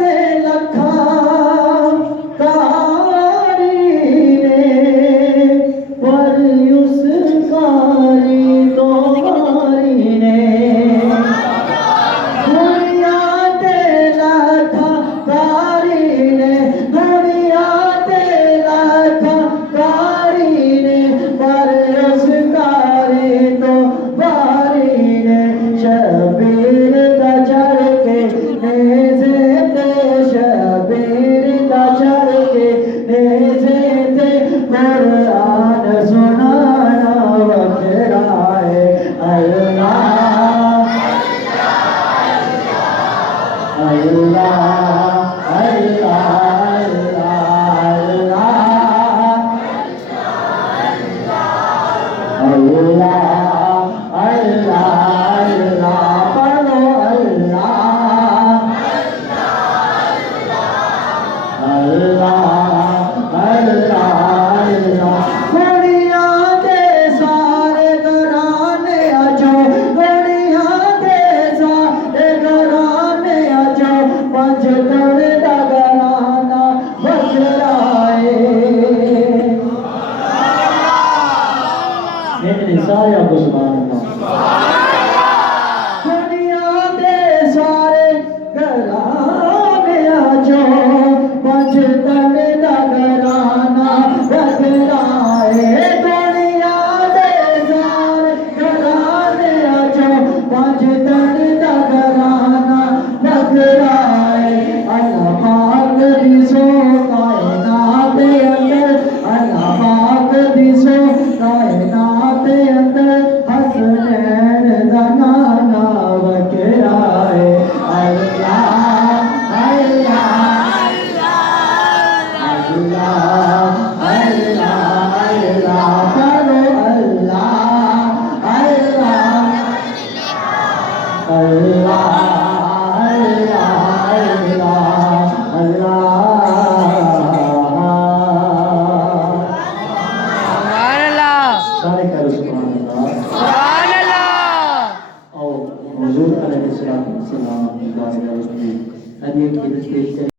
दे लखा कारी ने पर उस कारी तो कारी ने दुनिया दे लखा कारी ने दुनिया दे लखा कारी ने पर उस कारी तो कारी ने शबीर दा चढ़ के नेज़े ते शबीर दा चढ़ के नेज़े ते कुरान सुनाना वखरा है अल्लाह अल्लाह अल्लाह अल्लाह अल्लाह सारे आपको सुभान अल्लाह दुनिया दे सारे घराने आजो पंज तन दा घराना बदलाए दुनिया दे सारे घराने आजो पंज तन दा घराना बदलाए अल्लाह पाक दी सो कायनात दे अंदर अल्लाह पाक दी सो कायनात दे अंदर हसनैन दा नाना वखरा है अल्लाह अल्लाह अल्लाह अल्लाह अल्लाह करो अल्लाह अल्लाह अल्लाह अल्लाह अल्लाह सारे करो सुभान अल्लाह और हुजूर अलैहिस्सलाम हदीयत की पेश